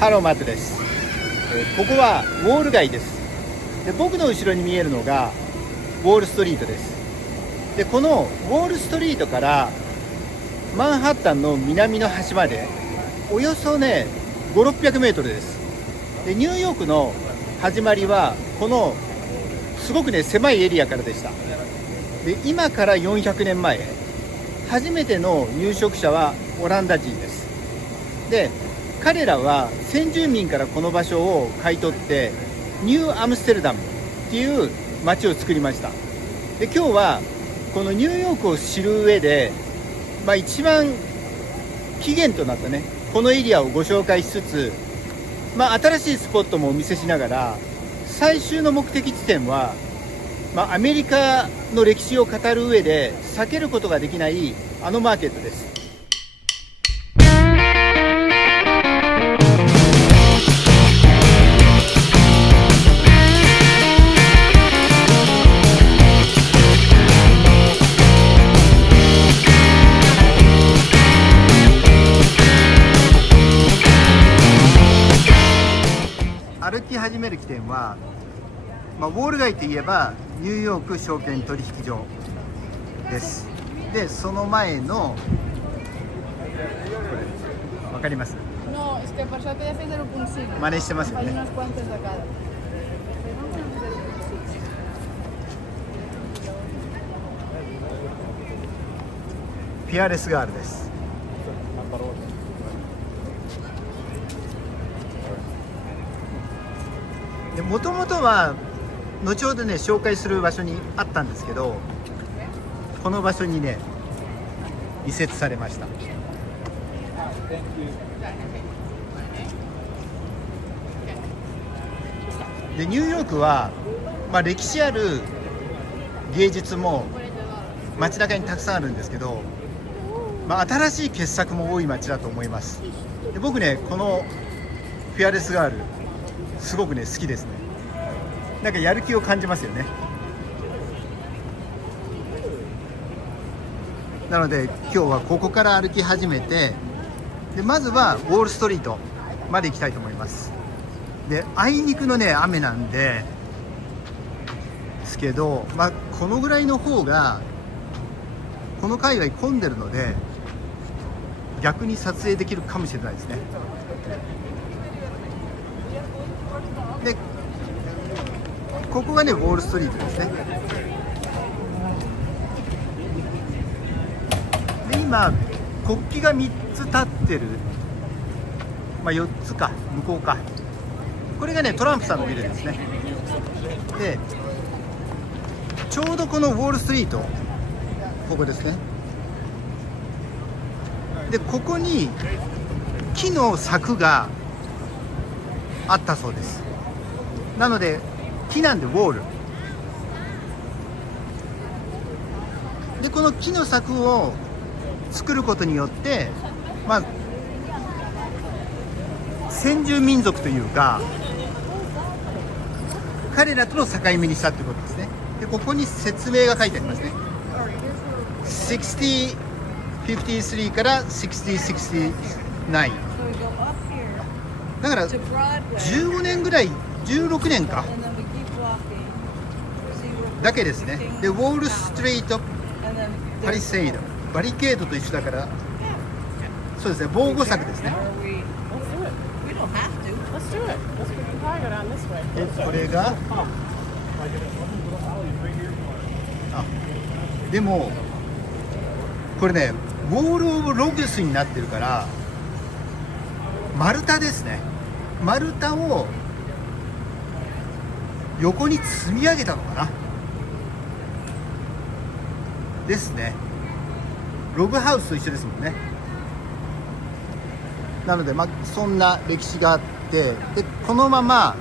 ハローマットです。ここはウォール街です。で、僕の後ろに見えるのがウォールストリートです。で、このウォールストリートからマンハッタンの南の端までおよそね5、600メートルです。で、ニューヨークの始まりはこのすごくね狭いエリアからでした。で、今から400年前初めての入植者はオランダ人です。で、彼らは先住民からこの場所を買い取ってニューアムステルダムっていう街を作りました。で、今日はこのニューヨークを知る上で、一番起源となったねこのエリアをご紹介しつつ、新しいスポットもお見せしながら、最終の目的地点は、アメリカの歴史を語る上で避けることができないあのマーケットです。歩き始める起点は、ウォール街といえばニューヨーク証券取引所です。で、その前のわかります？真似してますよね。ピアレスガールです。もともとは後ほどね紹介する場所にあったんですけど、この場所にね移設されました。で、ニューヨークは、歴史ある芸術も街中にたくさんあるんですけど、新しい傑作も多い街だと思います。で、僕ねこのフィアレスガールすごくね好きですね。なんかやる気を感じますよね。なので今日はここから歩き始めて、でまずはウォールストリートまで行きたいと思います。で、あいにくのね雨なんですけど、このぐらいの方がこの界隈混んでるので逆に撮影できるかもしれないですね。で、ここがねウォールストリートですね。で、今国旗が3つ立ってる、4つか、向こうか、これがねトランプさんのビルですね。で、ちょうどこのウォールストリート、ここですね。で、ここに木の柵があったそうです。なので木なんでウォールで、この木の柵を作ることによって、先住民族というか彼らとの境目にしたってことですね。で、ここに説明が書いてありますね。6053から6069だから15年ぐらい、16年かだけですね。で、ウォールストリートパリセイド、バリケードと一緒だから、そうですね、防護柵ですね。で、これがでもこれねウォール・オブ・ログスになってるから丸太ですね。丸太を横に積み上げたのかなですね。ログハウスと一緒ですもんね。なので、そんな歴史があって、でこのまま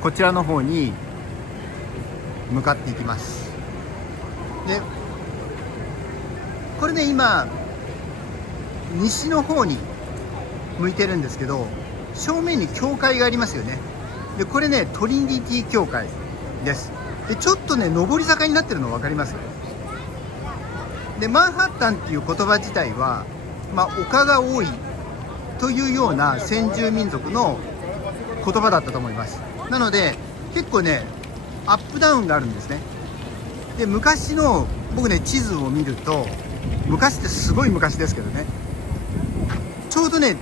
こちらの方に向かっていきます。で、これね今西の方に向いてるんですけど、正面に教会がありますよね。で、これねトリニティ教会です。で、ちょっとね上り坂になってるの分かります？で、マンハッタンっていう言葉自体は、丘が多いというような先住民族の言葉だったと思います。なので結構ねアップダウンがあるんですね。で昔の僕ね地図を見ると、昔ってすごい昔ですけどね、ちょうどね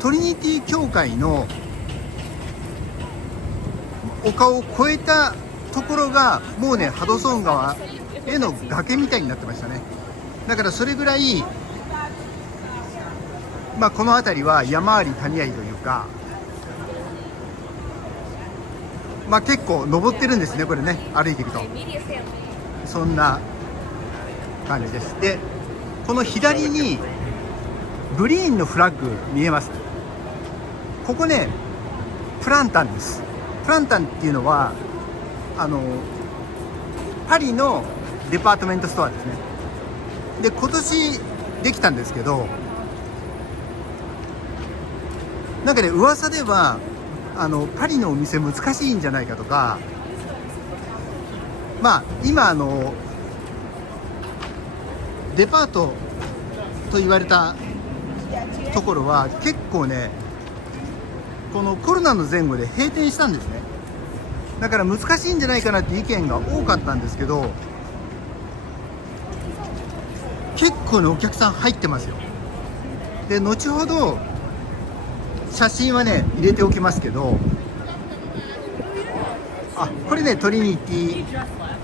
トリニティ教会の丘を越えたところがもうねハドソン川への崖みたいになってましたね。だからそれぐらい、この辺りは山あり谷ありというか、結構登ってるんですね、これね、歩いていくとそんな感じです。でこの左にグリーンのフラッグ見えます。ここねプランタンです。プランタンっていうのはパリのデパートメントストアですね。で今年できたんですけど、なんかね噂ではパリのお店難しいんじゃないかとか、今デパートと言われたところは結構ねこのコロナの前後で閉店したんですね。だから難しいんじゃないかなっていう意見が多かったんですけど、結構ねお客さん入ってますよ。で後ほど写真はね入れておきますけど、これねトリニティ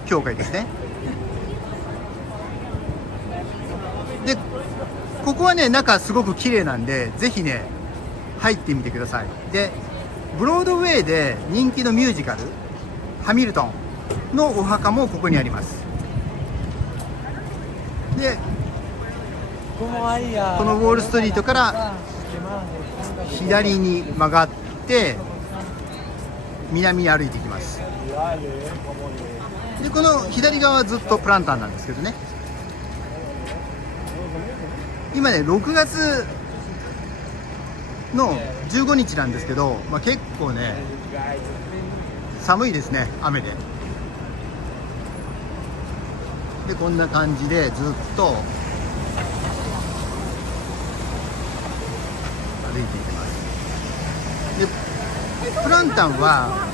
教会ですね。でここはね中すごく綺麗なんでぜひね入ってみてください。でブロードウェイで人気のミュージカルハミルトンのお墓もここにあります。でこのウォールストリートから左に曲がって南に歩いていきます。でこの左側はずっとプランタンなんですけどね、今ね6月の15日なんですけど、結構ね寒いですね、雨で。でこんな感じでずっと歩いていきます。でプランタンは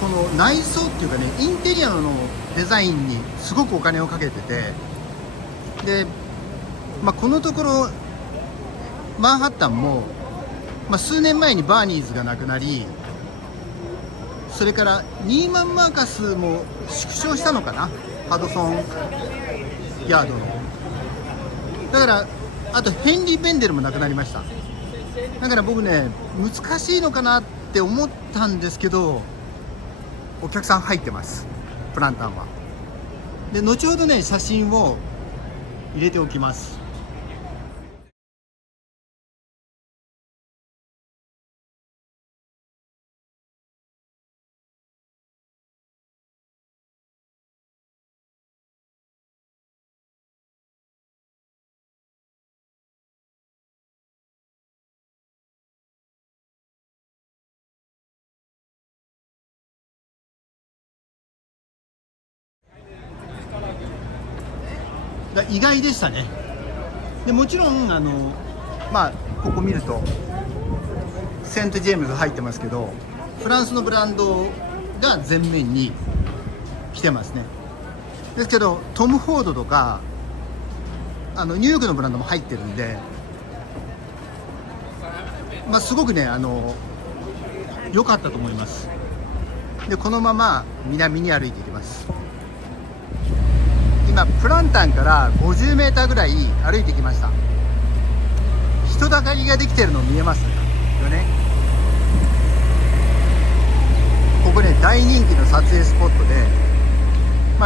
この内装っていうかねインテリアのデザインにすごくお金をかけてて、で、このところマンハッタンも、数年前にバーニーズがなくなり、それからニーマン・マーカスも縮小したのかな、ハドソンヤードの。だからあとヘンリー・ベンデルもなくなりました。だから僕ね難しいのかなって思ったんですけど、お客さん入ってます、プランタンは。で後ほどね写真を入れておきます。意外でしたね。でもちろんここ見るとセントジェームズ入ってますけど、フランスのブランドが前面に来てますね。ですけどトム・フォードとかニューヨークのブランドも入ってるんで、すごくね良かったと思います。でこのまま南に歩いていきます。今プランタンから50メーターぐらい歩いてきました。人だかりができてるの見えますよね。ここね大人気の撮影スポットで、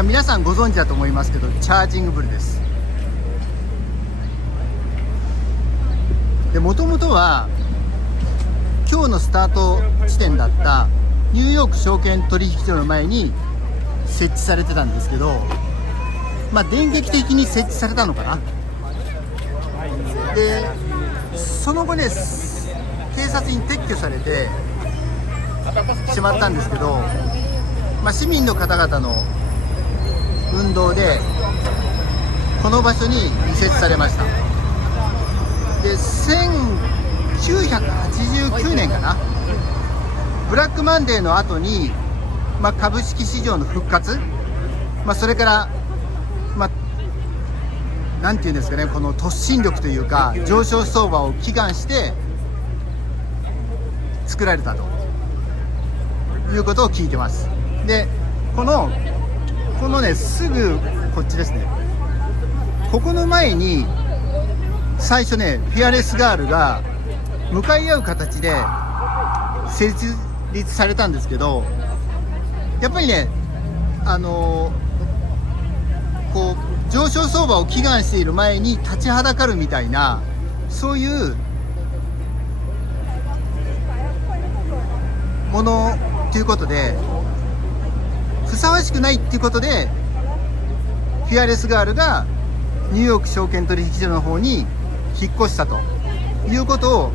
皆さんご存知だと思いますけどチャージングブルです。でもともとは今日のスタート地点だったニューヨーク証券取引所の前に設置されてたんですけど、電撃的に設置されたのかな。でその後ね警察に撤去されてしまったんですけど、市民の方々の運動でこの場所に移設されました。で1989年かな、ブラックマンデーの後に、株式市場の復活、それから、なんていうんですかね、この突進力というか上昇相場を祈願して作られたということを聞いてます。でこのね、すぐこっちですね、ここの前に最初ね、フィアレスガールが向かい合う形で設立されたんですけど、やっぱりね、こう上昇相場を祈願している前に立ちはだかるみたいな、そういうものということで、ふさわしくないっていうことで、フィアレスガールがニューヨーク証券取引所の方に引っ越したということを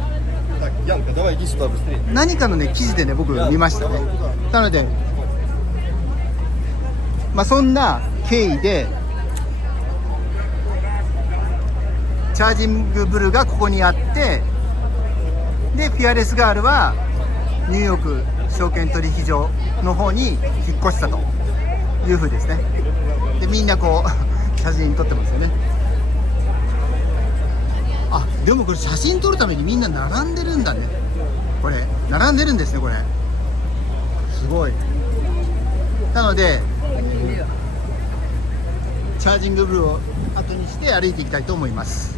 何かのね、記事でね、僕見ましたね。なので、そんな経緯でチャージングブルがここにあって、でフィアレスガールはニューヨーク証券取引所の方に引っ越したという風ですね。でみんなこう写真撮ってますよね。あ、でもこれ写真撮るためにみんな並んでるんだね。これ並んでるんですね。これすごい。なのでチャージングブルを後にして歩いていきたいと思います。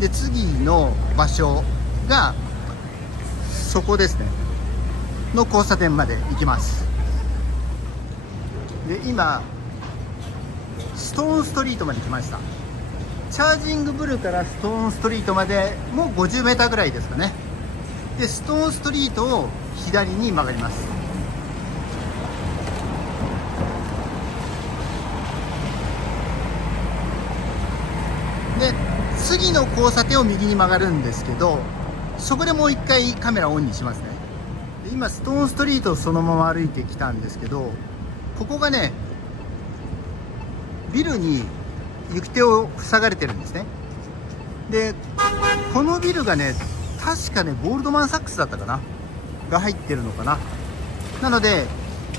で次の場所がそこですねの交差点まで行きます。で今ストーンストリートまで来ました。チャージングブルからストーンストリートまでもう50メーターぐらいですかね。でストーンストリートを左に曲がります。で次の交差点を右に曲がるんですけど、そこでもう一回カメラオンにしますね。で今ストーンストリートをそのまま歩いてきたんですけど、ここがねビルに行く手を塞がれてるんですね。でこのビルがね、確かねゴールドマン・サックスだったかなが入ってるのかな。なので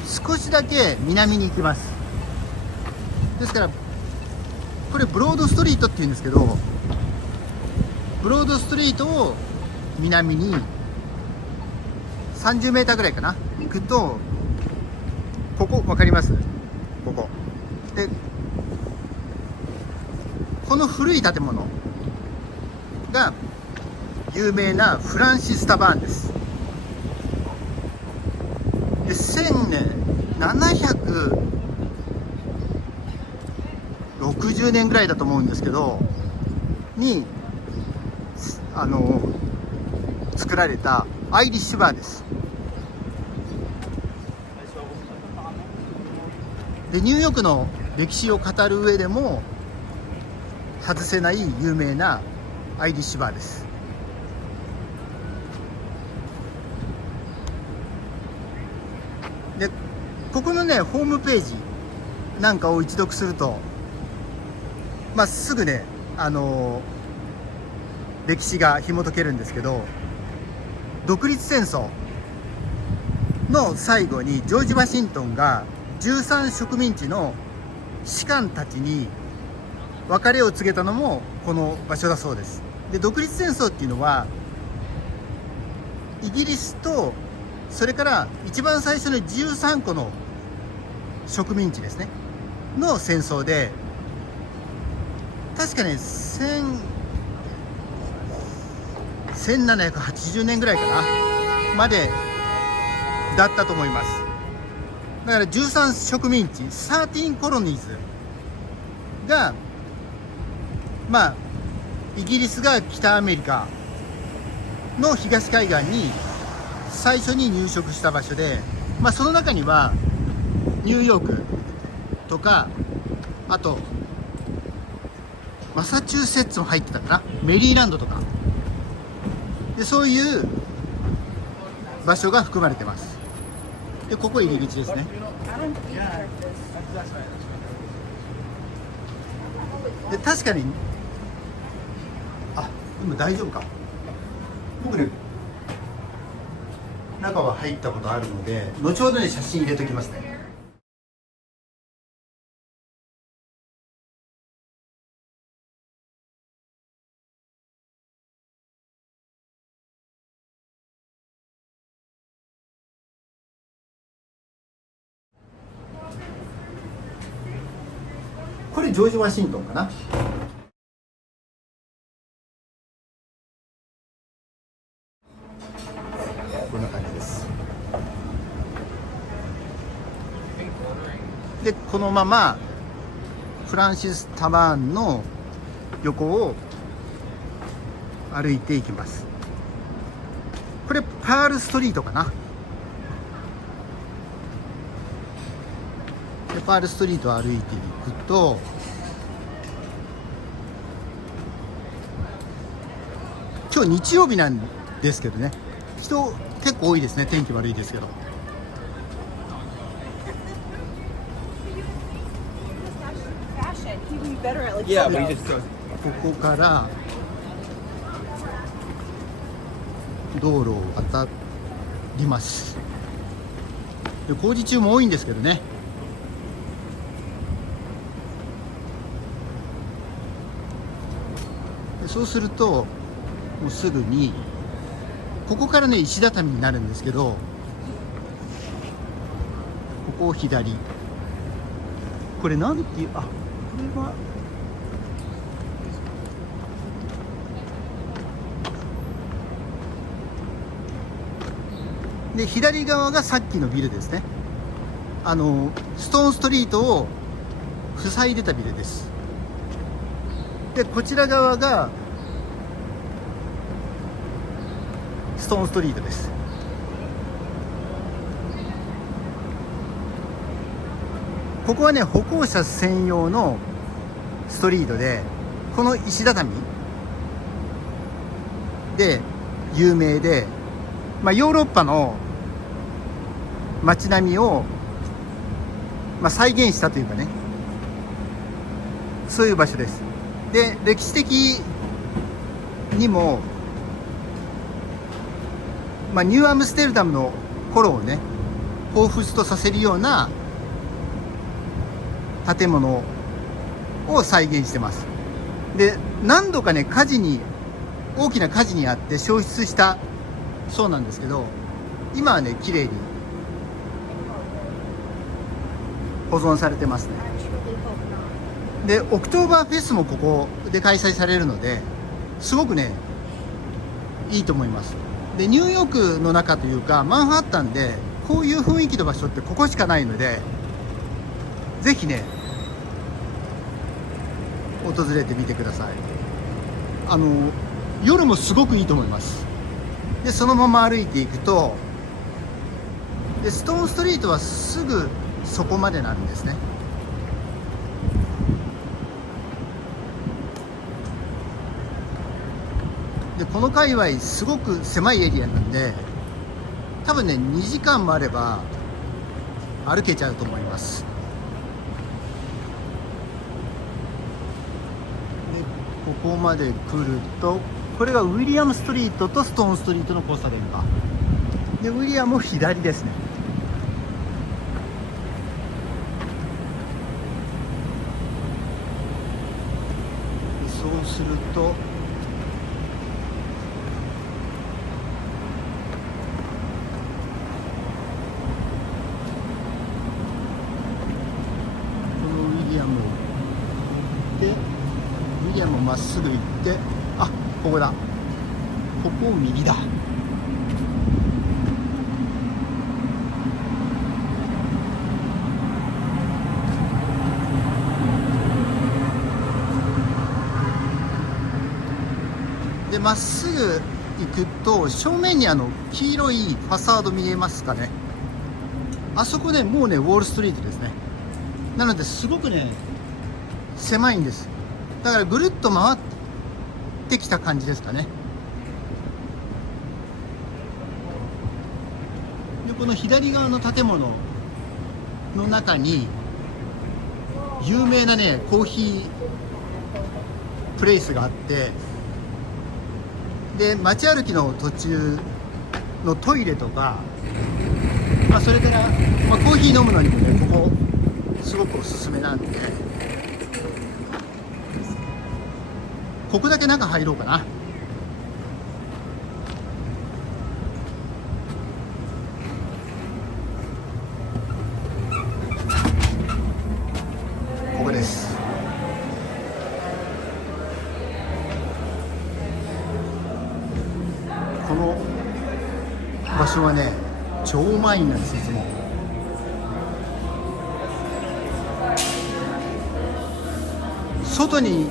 少しだけ南に行きます。ですからこれブロードストリートっていうんですけど、ブロードストリートを南に30メーターぐらいかな行くと、ここ分かります？ここでこの古い建物が有名なフランシスタバーンです。で1760年ぐらいだと思うんですけどに作られたアイリッシュバーです。でニューヨークの歴史を語る上でも外せない有名なアイリッシュバーです。でここのねホームページなんかを一読すると、すぐね歴史が紐解けるんですけど、独立戦争の最後にジョージ・ワシントンが13植民地の士官たちに別れを告げたのもこの場所だそうです。で独立戦争っていうのはイギリスとそれから一番最初の13個の植民地ですねの戦争で、確かね1780年ぐらいかなまでだったと思います。だから13植民地13コロニーズがイギリスが北アメリカの東海岸に最初に入植した場所で、その中にはニューヨークとか、あとマサチューセッツも入ってたかな、メリーランドとかで、そういう場所が含まれてます。でここ入り口ですね。で確かに、今大丈夫か。僕ね、中は入ったことあるので、後ほどね写真入れときますね。これジョージ・ワシントンかな。こんな感じです。でこのままフランシス・タバーンの横を歩いていきます。これパールストリートかな。でパールストリートを歩いていくと、今日日曜日なんですけどね、人結構多いですね。天気悪いですけど。ここから道路を渡ります。で工事中も多いんですけどね。でそうするともうすぐにここからね石畳になるんですけど、ここを左、これなんていう、これはで左側がさっきのビルですね。ストーンストリートを塞いでたビルです。でこちら側がストーンストリートです。ここはね歩行者専用のストリートで、この石畳で有名で、ヨーロッパの街並みを、再現したというかね、そういう場所です。で歴史的にも、ニューアムステルダムの頃をね彷彿とさせるような建物を再現してます。で何度かね大きな火事にあって焼失したそうなんですけど、今はね綺麗に保存されてますね。でオクトーバーフェスもここで開催されるので、すごくねいいと思います。でニューヨークの中というかマンハッタンでこういう雰囲気の場所ってここしかないので、ぜひね訪れてみてください。夜もすごくいいと思います。でそのまま歩いていくと、でストーンストリートはすぐそこまでなんですね。でこの界隈すごく狭いエリアなんで、多分ね2時間もあれば歩けちゃうと思います。でここまで来ると、これがウィリアムストリートとストーンストリートの交差点か。でウィリアム左ですね。でそうするとこのウィリアムでウィリアムをまっすぐ行って、ここだ。ここを右だ。でまっすぐ行くと正面に黄色いファサード見えますかね。あそこねもうねウォールストリートですね。なのですごくね狭いんです。だからぐるっと回ってきた感じですかね。でこの左側の建物の中に有名なねコーヒープレイスがあって、で街歩きの途中のトイレとか、それから、コーヒー飲むのにもね、ここすごくおすすめなんで、ここだけ中入ろうかな。ここです。この場所はね、超満員なんです。いつも外に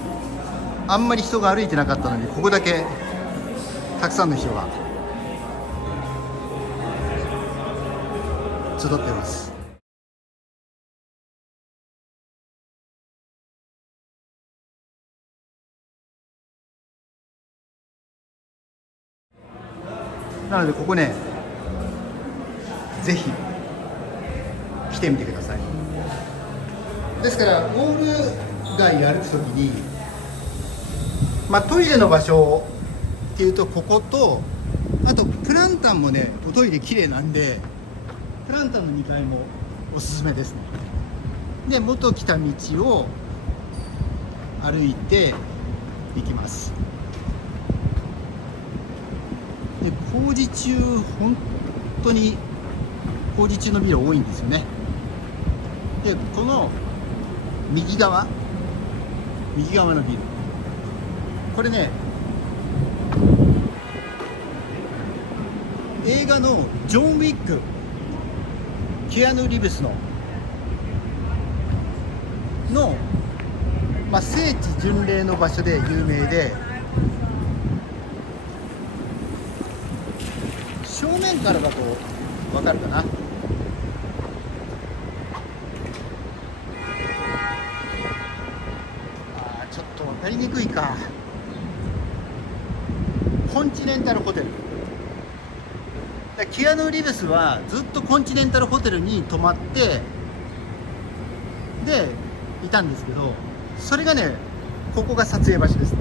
あんまり人が歩いてなかったのに、ここだけたくさんの人が集っています。なのでここね、ぜひ来てみてください。ですからウォール街歩くときに、トイレの場所っていうとここと、あとプランタンもね、おトイレ綺麗なんで、プランタンの2階もおすすめですね。で元来た道を歩いて行きます。で工事中、本当に工事中のビル多いんですよね。でこの右側のビル、これね、映画のジョン・ウィック、キアヌ・リブスの聖地巡礼の場所で有名で、正面からだと分かるかな。ちょっと分かりにくいか。コンチネンタルホテル。キアヌ・リブスはずっとコンチネンタルホテルに泊まってでいたんですけど、それがね、ここが撮影場所です。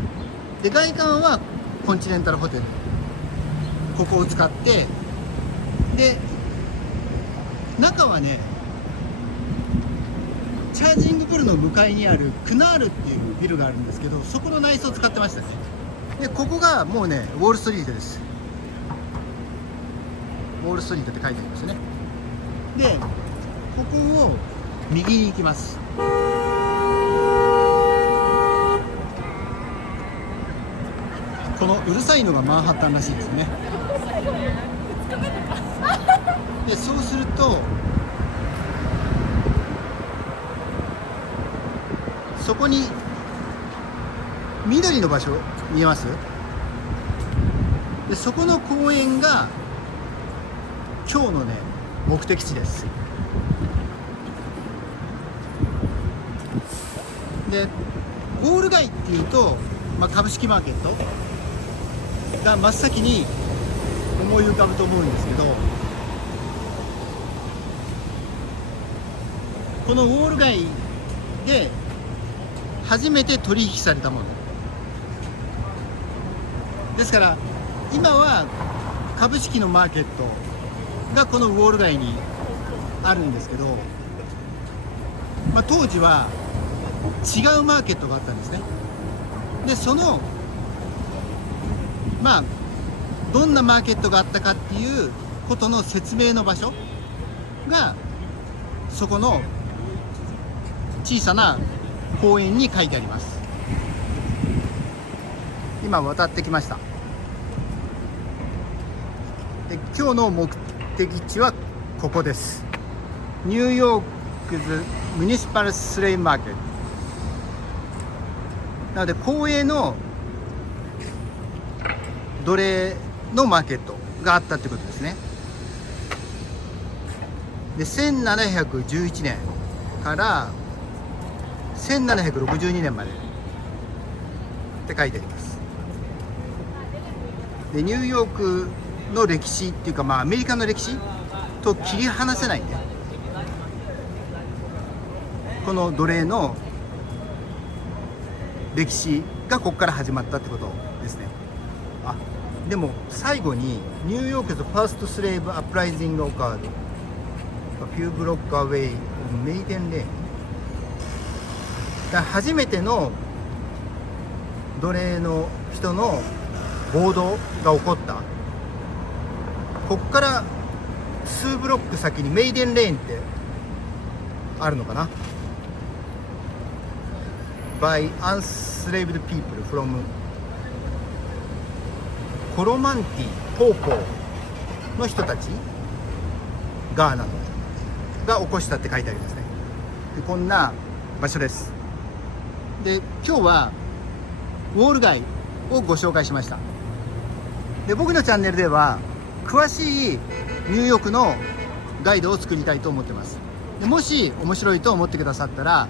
で外観はコンチネンタルホテル、ここを使って、で中はね、チャージングプールの向かいにあるクナールっていうビルがあるんですけど、そこの内装を使ってましたね。でここがもうね、ウォールストリートです。ウォールストリートって書いてありますよね。でここを右に行きます。このうるさいのがマンハッタンらしいですね。でそうすると、そこに緑の場所見えます？でそこの公園が今日のね、目的地です。でウォール街っていうと、株式マーケットが真っ先に思い浮かぶと思うんですけど、このウォール街で初めて取引されたものですから、今は株式のマーケットがこのウォール街にあるんですけど、当時は違うマーケットがあったんですね。でそのどんなマーケットがあったかっていうことの説明の場所が、そこの小さな公園に書いてあります。今渡ってきました。で今日の目的地はここです。ニューヨークズミュニシパルスレイマーケットなので、公営の奴隷のマーケットがあったってことですね。で1711年から1762年までって書いてあります。でニューヨークの歴史っていうか、アメリカの歴史と切り離せないね、この奴隷の歴史がここから始まったってことですね。あ、でも最後にニューヨークズファーストスレーブアップライジングオカードフューブロックアウェイメイデンレーンだ、初めての奴隷の人の暴動が起こった。ここから数ブロック先にメイデンレーンってあるのかな。 by enslaved people from コロマンティポーポーの人たち、ガーナのが起こしたって書いてありますね。でこんな場所です。で今日はウォール街をご紹介しました。で僕のチャンネルでは詳しいニューヨークのガイドを作りたいと思ってます。でもし面白いと思ってくださったら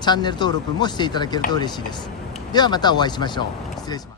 チャンネル登録もしていただけると嬉しいです。ではまたお会いしましょう。失礼します。